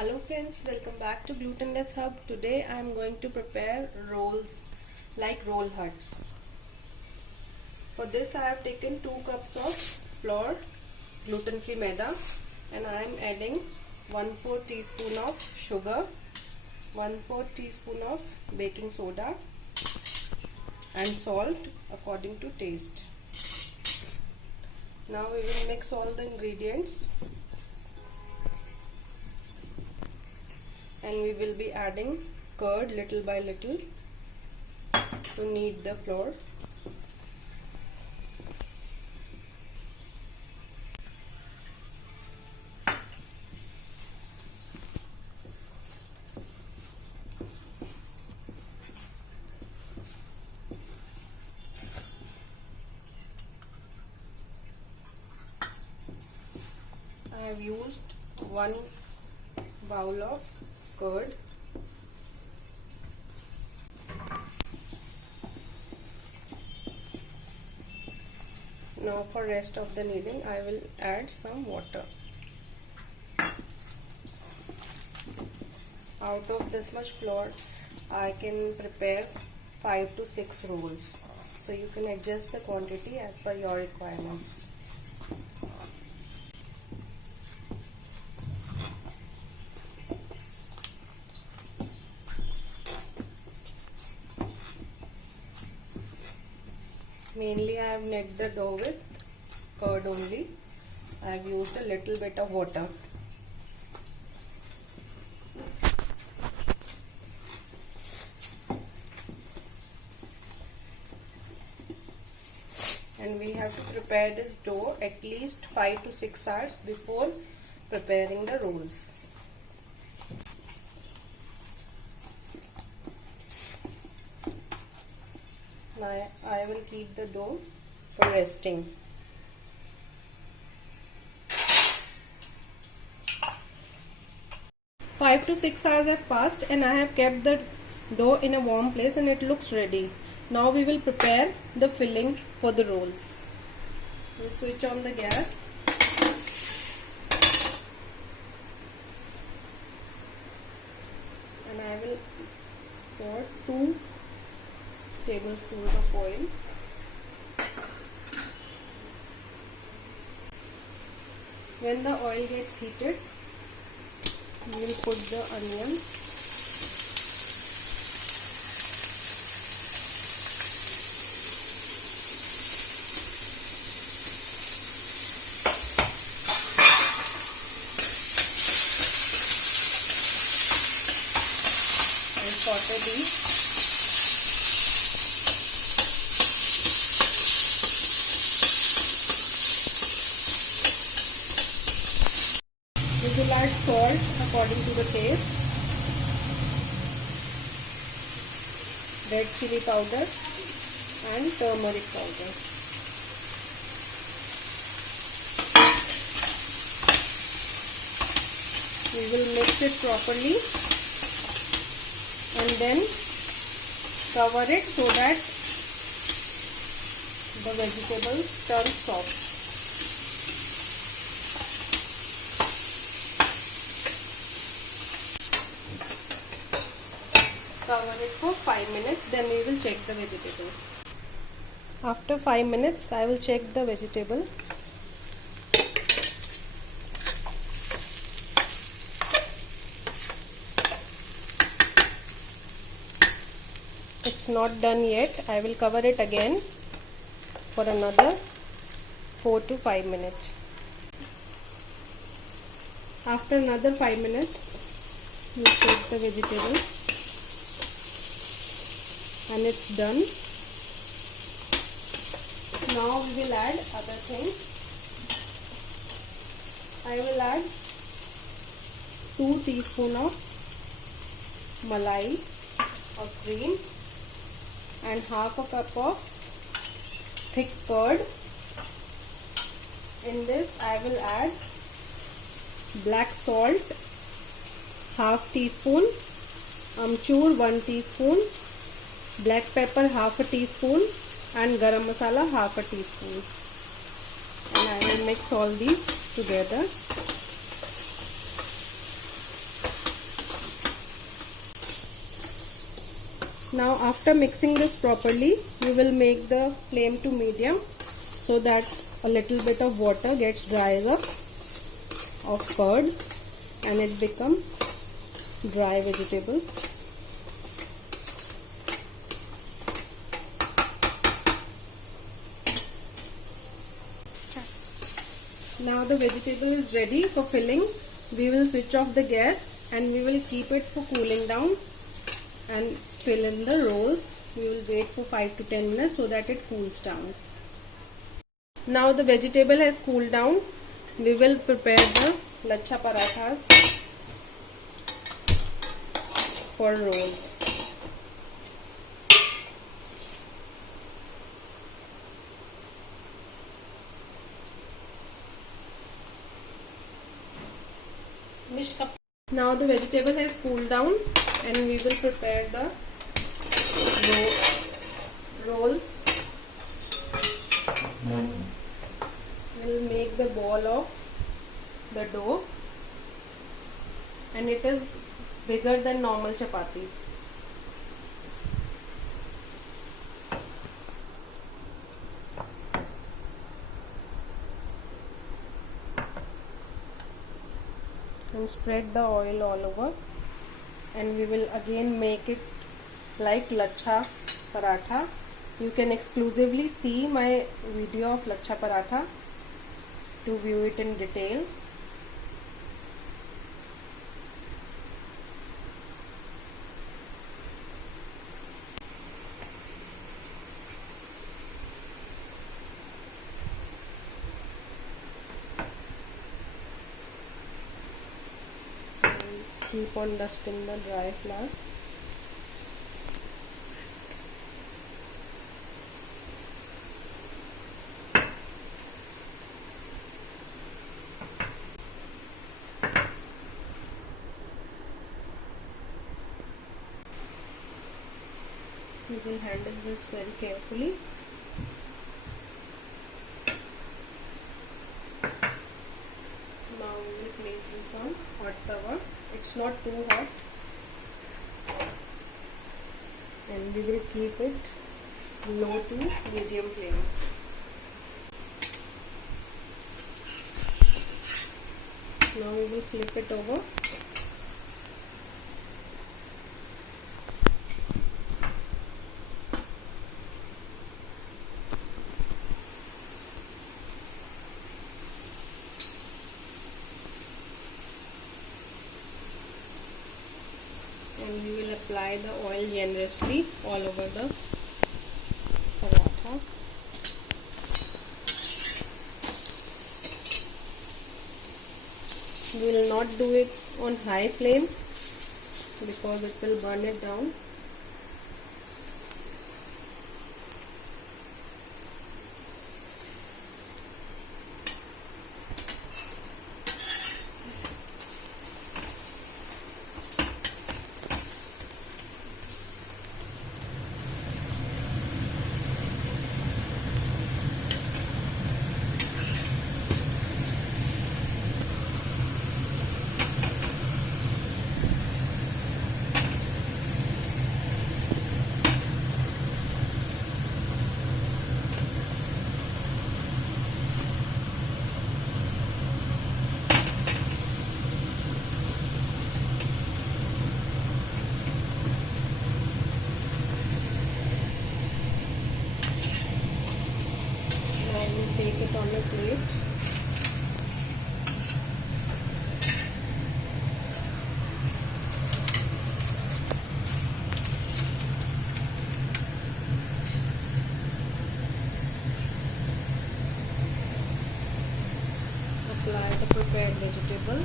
Hello friends, welcome back to Glutenless Hub. Today I am going to prepare rolls like roll huts. For this I have taken 2 cups of flour, gluten-free maida, and I am adding 1/4 teaspoon of sugar, 1/4 teaspoon of baking soda and salt according to taste. Now we will mix all the ingredients. And we will be adding curd little by little to knead the flour. I have used 1 bowl of curd. Now for rest of the kneading I will add some water. Out of this much flour I can prepare 5 to 6 rolls, so you can adjust the quantity as per your requirements. Mainly I have kneaded the dough with curd only. I have used a little bit of water. And we have to prepare this dough at least 5 to 6 hours before preparing the rolls. Now I will keep the dough for resting. Five to 6 hours have passed and I have kept the dough in a warm place and it looks ready. Now we will prepare the filling for the rolls. We switch on the gas. And I will pour 2 tablespoons of oil. When the oil gets heated, we will put the onions, and saute these. We will add salt according to the taste, red chili powder and turmeric powder. We will mix it properly and then cover it so that the vegetables turn soft. Cover it for 5 minutes, then we will check the vegetable. After 5 minutes I will check the vegetable. It's not done yet. I will cover it again for another 4 to 5 minutes. After another 5 minutes we check the vegetable. And it's done. Now we will add other things. I will add 2 teaspoons of malai or cream and half a cup of thick curd. In this I will add black salt, half teaspoon, amchur 1 teaspoon, black pepper half a teaspoon and garam masala half a teaspoon. And I will mix all these together. Now after mixing this properly, you will make the flame to medium so that a little bit of water gets dried up of curd and it becomes dry vegetable. Now the vegetable is ready for filling. We will switch off the gas and we will keep it for cooling down and fill in the rolls. We will wait for 5 to 10 minutes so that it cools down. Now the vegetable has cooled down. We will prepare the lachha parathas for rolls. Now the vegetable has cooled down and we will prepare the rolls. We'll make the ball of the dough and it is bigger than normal chapati. And spread the oil all over, and we will again make it like lachha paratha. You can exclusively see my video of lachha paratha to view it in detail. Keep on dusting the dry flour. We will handle this very carefully. Now we will place this on hot tawa. It's not too hot, and we will keep it low to medium flame. Now we will flip it over. And we will apply the oil generously all over the paratha. We will not do it on high flame because it will burn it down. Take it on a plate. Apply the prepared vegetable.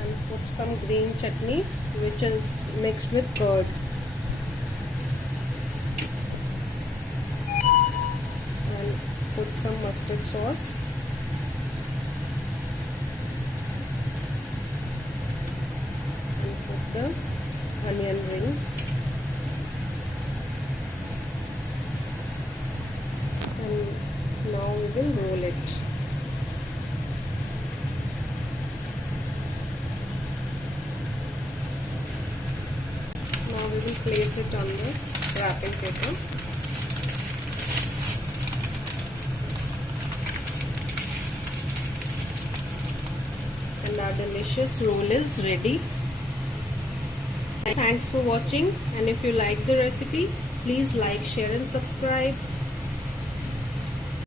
And put some green chutney which is mixed with curd. Put some mustard sauce and put the onion rings and now we will roll it. we will place it on the wrapping paper. And our delicious roll is ready. Thanks for watching, and if you like the recipe, please like, share and subscribe.